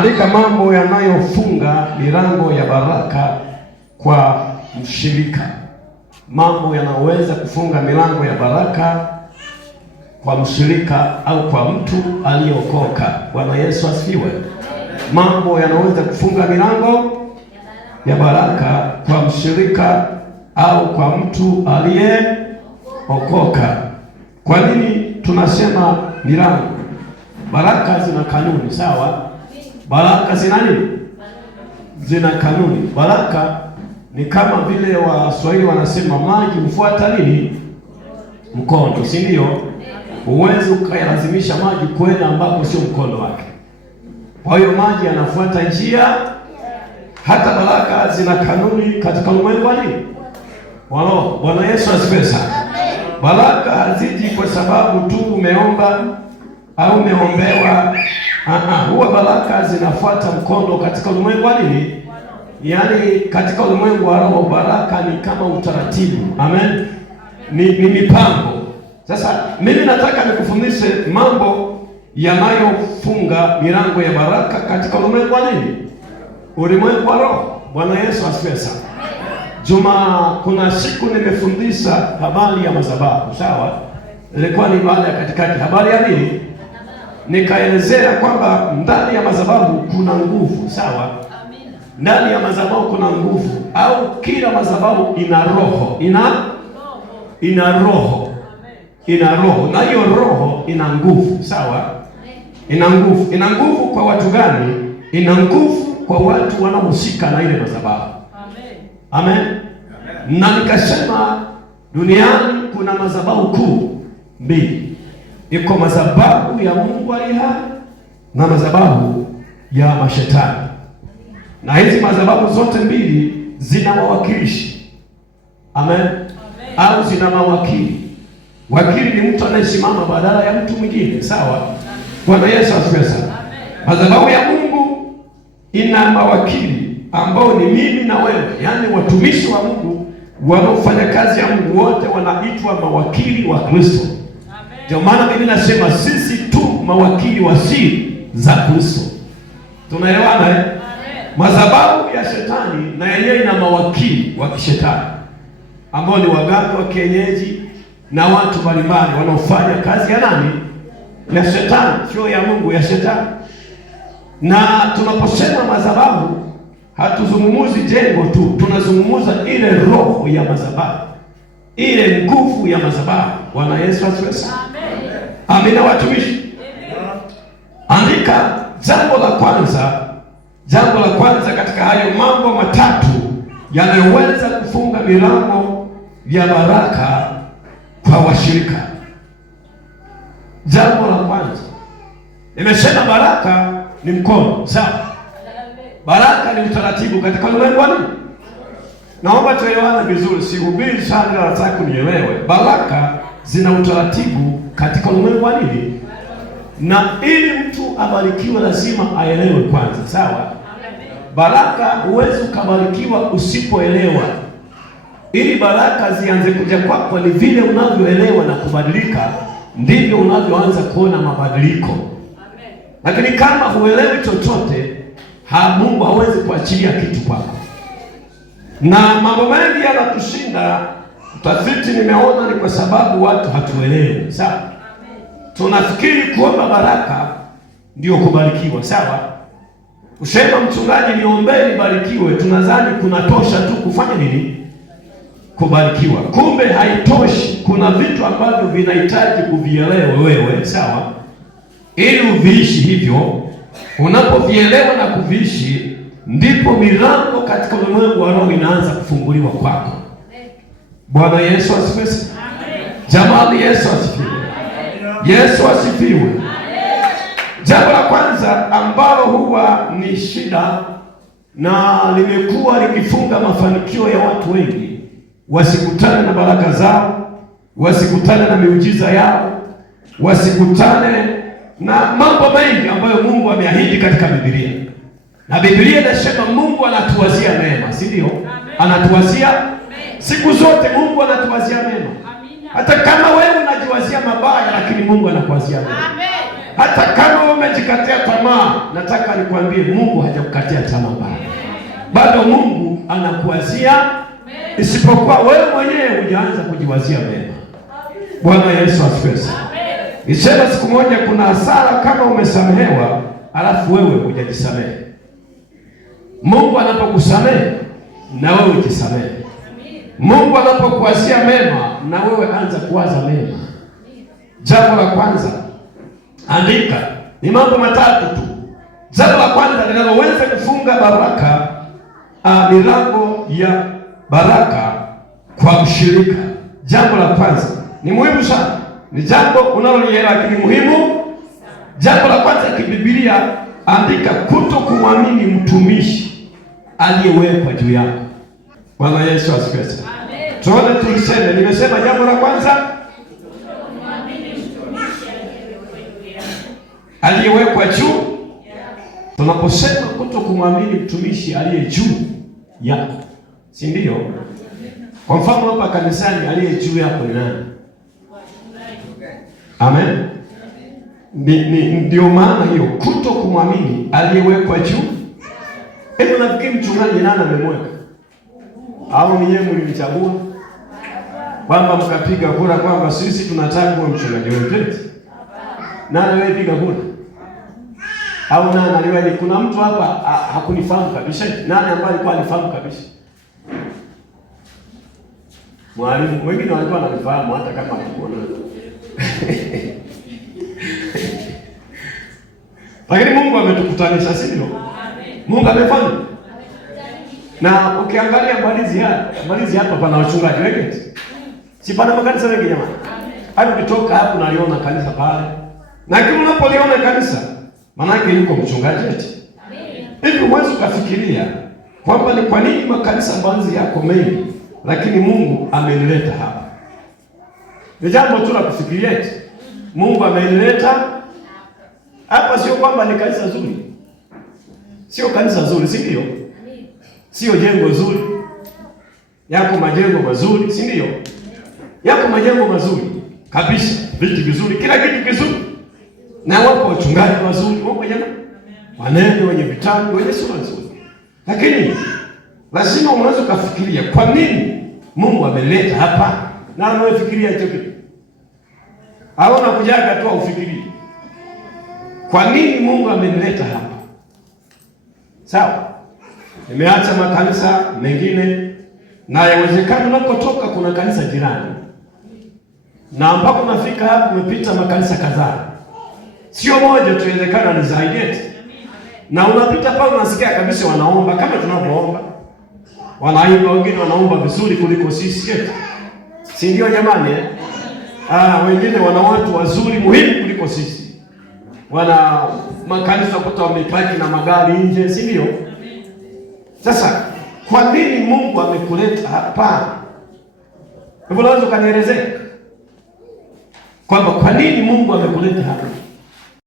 Andika mambo yanayofunga milango ya baraka kwa mshirika. Mambo yanaweza kufunga milango ya baraka kwa mshirika au kwa mtu aliyeokoka. Bwana Yesu asifiwe. Mambo yanaweza kufunga milango ya baraka kwa mshirika au kwa mtu aliyeokoka. Kwa nini tunasema milango? Baraka zina kanuni, sawa? Baraka zina nini? Zina kanuni. Baraka ni kama vile Waswahili wanasema maji hufuata nini? Mkondo, si ndio? Huwezi ukalazimisha maji kwenda ambako sio mkondo wake. Kwa hiyo maji yanafuata njia. Hata baraka zina kanuni katika ulimwengu wa nini? Bwana Yesu asifiwe sana. Baraka haziji kwa sababu tu umeomba au umeombewa. Huwa baraka zinafuata mkondo katika ulimwengu wa nini? Yaani katika ulimwengu wa roho baraka ni kama utaratibu. Amen. Ni mipango. Sasa mimi nataka nikufundishe mambo yanayofunga milango ya baraka katika ulimwengu wa nini? Ulimwengu wa roho. Bwana Yesu asifiwe sana. Kuna siku nimefundisha habari ya madhabahu, sawa? Ilikuwa ni baada ya katikati. Habari ya nini? Nikaelezea kwamba ndani ya madhabahu kuna nguvu, sawa? Ndani ya madhabahu kuna nguvu, au kila madhabahu ina roho, ina roho, na hiyo roho ina nguvu, sawa? Ina nguvu kwa watu gani? Ina nguvu kwa watu wanaohusika na ile madhabahu. Amen. Na nikasema duniani kuna madhabahu kuu mbili. Iko madhabahu ya Mungu aliye hai na madhabahu ya mashetani. Na hizi madhabahu zote mbili zina wawakilishi. Amen. Au zina mawakili. Wakili ni mtu anayesimama badala ya mtu mwingine, sawa? Bwana Yesu asifiwe sana. Madhabahu ya Mungu ina mawakili ambao ni mimi na wewe, yaani watumishi wa Mungu wanaofanya kazi ya Mungu, wote wanaitwa mawakili wa Kristo. Ndio maana Biblia inasema sisi tu mawakili wa siri za Kristo. Tunaelewana eh? Madhabahu ya shetani na yenyewe ina mawakili wa kishetani ambao ni waganga wa kienyeji na watu mbalimbali wanaofanya kazi ya nani? Ya shetani, sio ya Mungu, ya shetani. Na tunaposema madhabahu hatuzungumuzi jengo tu, tunazungumuza ile roho ya madhabahu, ile nguvu ya madhabahu. Bwana Yesu asifiwe sana. Amina watumishi. Andika jambo la kwanza katika hayo mambo matatu yanayoweza kufunga milango ya baraka kwa washirika. Jambo la kwanza, nimesema baraka ni mkono, sawa? Baraka ni utaratibu katika ulimwengu wa nini? Naomba tuelewane vizuri, sihubiri sana, nataka kunielewe. Baraka zina utaratibu katika ulimwengu wa nini? Na ili mtu abarikiwe lazima aelewe kwanza, sawa? Baraka huwezi ukabarikiwa usipoelewa. Ili baraka zianze kuja kwako ni vile unavyoelewa na kubadilika, ndivyo unavyoanza kuona mabadiliko. Lakini kama huelewi chochote, Mungu hawezi kuachilia kitu kwako. Na mambo mengi yanatushinda, utafiti nimeona ni kwa sababu watu hatuelewi, sawa? Tunafikiri kuomba baraka ndio kubarikiwa, sawa? Usema mchungaji niombee nibarikiwe, tunadhani kunatosha tu kufanya nini? Kubarikiwa. Kumbe haitoshi, kuna vitu ambavyo vinahitaji kuvielewa wewe, sawa? Ili uviishi hivyo. Unapovielewa na kuviishi, ndipo milango katika ulimwengu wa roho inaanza kufunguliwa kwako. Bwana Yesu asifiwe. Jamani, Yesu asifiwe. Yesu asifiwe. Jambo la kwanza ambalo huwa ni shida na limekuwa likifunga mafanikio ya watu wengi, wasikutane na baraka zao, wasikutane na miujiza yao, wasikutane na mambo mengi ambayo Mungu ameahidi katika Biblia. Na Biblia inasema Mungu anatuwazia mema, si ndio? Anatuwazia siku zote, Mungu anatuwazia mema. Hata kama wewe unajiwazia mabaya, lakini Mungu anakuwazia mema. Hata kama umejikatia tamaa, nataka nikwambie Mungu hajakukatia tamaa bado. Mungu anakuwazia, isipokuwa wewe mwenyewe hujaanza kujiwazia mema. Bwana Yesu asifiwe. Nisema siku moja kuna hasara kama umesamehewa alafu wewe hujajisamehe. Mungu anapokusamehe na wewe ujisamehe. Mungu anapokuwazia mema na wewe anza kuwaza mema. Jambo la kwanza, andika, ni mambo matatu tu. Jambo la kwanza linaloweza kufunga baraka, milango ya baraka kwa mshirika. Jambo la kwanza ni muhimu sana, ni jambo unalolielewa lakini muhimu. Jambo la kwanza kibiblia, andika, kutokumwamini mtumishi aliyewekwa juu yako. Bwana Yesu asifiwe. Amen. Tuone tuliseme, nimesema jambo la kwanza aliyewekwa juu. Tunaposema kutokumwamini mtumishi aliye juu yako, si ndio? Kwa mfano hapa kanisani, aliye juu yako ni nani? Amen. Ndio maana hiyo kutokumwamini aliyewekwa juu. Hebu nafikiri mchungaji nani amemweka? Au ni yeye mlimchagua? Kwamba mkapiga kura kwamba sisi tunataka kuwa mchungaji wetu? Nani wewe piga kura? Au nani aliwahi? Kuna mtu hapa hakunifahamu kabisa. Nani ambaye alikuwa alifahamu kabisa? Mwalimu. Wengine walikuwa wananifahamu hata kama hakikuona. Lakini Mungu ametukutanisha, si ndio? Mungu amefanya. Na ukiangalia malizi hapa pana wachungaji wengi. Si pana makanisa mengi jamani. Hadi ukitoka hapo unaliona kanisa pale. Na kile unapoliona kanisa, maana yake yuko mchungaji eti. Hivi uweze kufikiria kwamba ni kwa nini makanisa mbanzi yako mengi lakini Mungu amenileta hapa. Ni jambo tu la kufikiria eti. Mungu amenileta hapa, sio kwamba ni kanisa zuri. Sio kanisa zuri, si ndio? Sio jengo zuri. Yako majengo mazuri, si ndio? Yako majengo mazuri kabisa, vitu vizuri, kila kitu kizuri. Na wapo wachungaji wazuri, wapo jamani, wanene wenye vitabu, wenye sura nzuri. Lakini lazima unaweza kufikiria kwa nini Mungu ameleta hapa, na unafikiria hicho kitu. Haona kujaga tu ufikirie. Kwa nini Mungu amenileta hapa? Sawa? Nimeacha makanisa mengine, na yawezekana unapotoka kuna kanisa jirani. Na ambapo unafika hapo umepita makanisa kadhaa. Sio moja tu, inawezekana ni zaidi. Na unapita pale unasikia kabisa wanaomba kama tunavyoomba. Wanaimba, wengine wanaomba vizuri kuliko sisi. Si ndio jamani? Wengine wana watu wazuri muhimu kuliko sisi. Wana makanisa kuta wamepaki na magari nje, si ndio? Sasa kwa nini Mungu amekuleta hapa? Hebu unaweza kanielezea kwamba kwa nini Mungu amekuleta hapa?